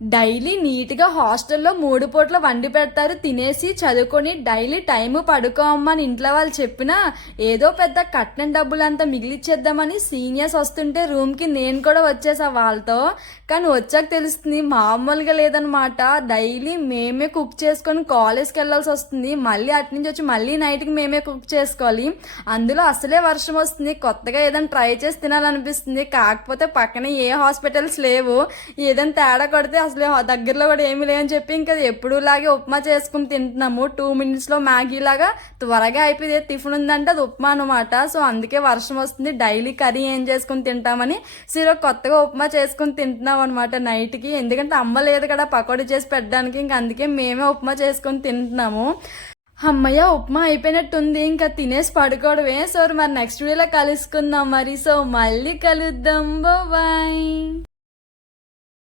Daily నీట్గా హాస్టల్లో 3 పూట్ల వండి పెడతారు, తినేసి చదువుకొని డైలీ టైం పడుకోమని ఇంట్లో వాళ్ళు చెప్పినా ఏదో పెద్ద కట్నం డబ్బులంతా మిగిలిచ్చేద్దామని సీనియర్స్ వస్తుంటే రూమ్కి నేను కూడా వచ్చేసా వాళ్ళతో. కానీ వచ్చాక తెలుస్తుంది మామూలుగా లేదనమాట. డైలీ మేమే కుక్ చేసుకొని కాలేజ్కి వెళ్ళాల్సి వస్తుంది, మళ్ళీ అటు నుంచి వచ్చి మళ్ళీ నైట్కి మేమే కుక్ చేసుకోవాలి. అందులో అసలే వర్షం వస్తుంది, కొత్తగా ఏదైనా ట్రై చేసి తినాలనిపిస్తుంది. కాకపోతే పక్కన ఏ హాస్పిటల్స్ లేవు, ఏదైనా తేడా కొడితే అసలు దగ్గరలో కూడా ఏమీ లేదని చెప్పి ఇంకా ఎప్పుడు లాగే ఉప్మా చేసుకుని తింటున్నాము. 2 minutesలో మ్యాగీ లాగా త్వరగా అయిపోయింది. టిఫిన్ ఉందంటే అది ఉప్మా అనమాట. సో అందుకే వర్షం వస్తుంది, డైలీ కర్రీ ఏం చేసుకుని తింటామని సిరో కొత్తగా ఉప్మా చేసుకుని తింటున్నాం అనమాట నైట్కి. ఎందుకంటే అమ్మ లేదు కదా పకోడీ చేసి పెట్టడానికి, ఇంకా అందుకే మేమే ఉప్మా చేసుకుని తింటున్నాము. అమ్మయ్య ఉప్మా అయిపోయినట్టుంది, ఇంకా తినేసి పడుకోవడమే. సో మరి నెక్స్ట్ వీడియోలో కలుసుకుందాం మరి. సో మళ్ళీ కలుద్దాం, బాయ్.